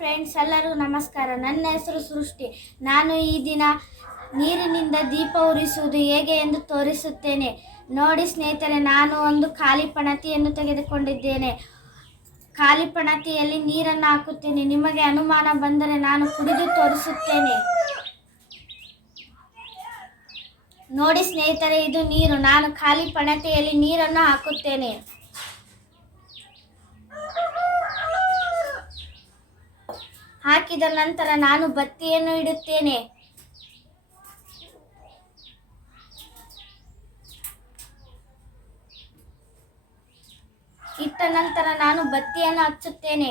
Friends, ಎಲ್ಲರಿಗೂ ನಮಸ್ಕಾರ. ನನ್ನ ಹೆಸರು ಸೃಷ್ಟಿ. ನಾನು ಈ ದಿನ ನೀರಿನಿಂದ ದೀಪ ಉರಿಸುವುದು ಹೇಗೆ ಎಂದು ತೋರಿಸುತ್ತೇನೆ. ನೋಡಿ ಸ್ನೇಹಿತರೆ, ನಾನು ಒಂದು ಖಾಲಿ ಪಣತಿಯನ್ನು ತೆಗೆದುಕೊಂಡಿದ್ದೇನೆ. ಖಾಲಿ ಪಣತಿಯಲ್ಲಿ ನೀರನ್ನು ಹಾಕುತ್ತೇನೆ. ನಿಮಗೆ ಅನುಮಾನ ಬಂದರೆ ನಾನು ಕುಡಿದು ತೋರಿಸುತ್ತೇನೆ. ನೋಡಿ ಸ್ನೇಹಿತರೆ, ಇದು ನೀರು. ನಾನು ಖಾಲಿ ಪಣತಿಯಲ್ಲಿ ನೀರನ್ನು ಹಾಕುತ್ತೇನೆ. ಹಾಕಿದ ನಂತರ ನಾನು ಬತ್ತಿಯನ್ನು ಇಡುತ್ತೇನೆ. ಇಟ್ಟ ನಂತರ ನಾನು ಬತ್ತಿಯನ್ನು ಹಚ್ಚುತ್ತೇನೆ.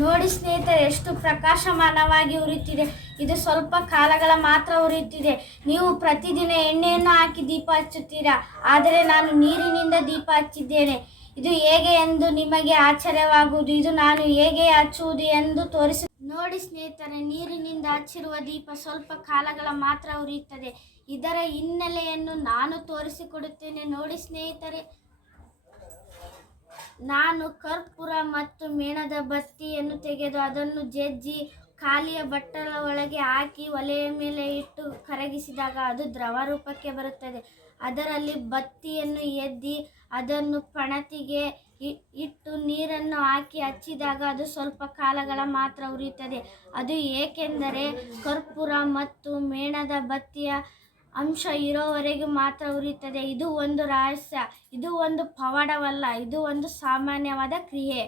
ನೋಡಿ ಸ್ನೇಹಿತರೆ, ಎಷ್ಟು ಪ್ರಕಾಶಮಾನವಾಗಿ ಉರಿಯುತ್ತಿದೆ. ಇದು ಸ್ವಲ್ಪ ಕಾಲಗಳ ಮಾತ್ರ ಉರಿಯುತ್ತಿದೆ. ನೀವು ಪ್ರತಿದಿನ ಎಣ್ಣೆಯನ್ನು ಹಾಕಿ ದೀಪ ಹಚ್ಚುತ್ತೀರಾ, ಆದರೆ ನಾನು ನೀರಿನಿಂದ ದೀಪ ಹಚ್ಚಿದ್ದೇನೆ. ಇದು ಹೇಗೆ ಎಂದು ನಿಮಗೆ ಆಶ್ಚರ್ಯವಾಗುವುದು. ಇದು ನಾನು ಹೇಗೆ ಹಚ್ಚುವುದು ಎಂದು ನೋಡಿ ಸ್ನೇಹಿತರೆ, ನೀರಿನಿಂದ ಹಚ್ಚಿರುವ ದೀಪ ಸ್ವಲ್ಪ ಕಾಲಗಳ ಮಾತ್ರ ಉರಿಯುತ್ತದೆ. ಇದರ ಹಿನ್ನೆಲೆಯನ್ನು ನಾನು ತೋರಿಸಿಕೊಡುತ್ತೇನೆ. ನೋಡಿ ಸ್ನೇಹಿತರೆ, ನಾನು ಕರ್ಪೂರ ಮತ್ತು ಮೇಣದ ಬತ್ತಿಯನ್ನು ತೆಗೆದು ಅದನ್ನು ಜಜ್ಜಿ ಖಾಲಿಯ ಬಟ್ಟಲ ಒಳಗೆ ಹಾಕಿ ಒಲೆಯ ಮೇಲೆ ಇಟ್ಟು ಕರಗಿಸಿದಾಗ ಅದು ದ್ರವ ರೂಪಕ್ಕೆ ಬರುತ್ತದೆ. ಅದರಲ್ಲಿ ಬತ್ತಿಯನ್ನು ಎದ್ದಿ ಅದನ್ನು ಪಣತಿಗೆ ಇಟ್ಟು ನೀರನ್ನು ಹಾಕಿ ಹಚ್ಚಿದಾಗ ಅದು ಸ್ವಲ್ಪ ಕಾಲಗಳ ಮಾತ್ರ ಉರಿಯುತ್ತದೆ. ಅದು ಏಕೆಂದರೆ ಕರ್ಪೂರ ಮತ್ತು ಮೇಣದ ಬತ್ತಿಯ ಅಂಶ ಇರೋವರೆಗೂ ಮಾತ್ರ ಉರಿಯುತ್ತದೆ. ಇದು ಒಂದು ರಹಸ್ಯ. ಇದು ಒಂದು ಪವಾಡವಲ್ಲ, ಇದು ಒಂದು ಸಾಮಾನ್ಯವಾದ ಕ್ರಿಯೆ.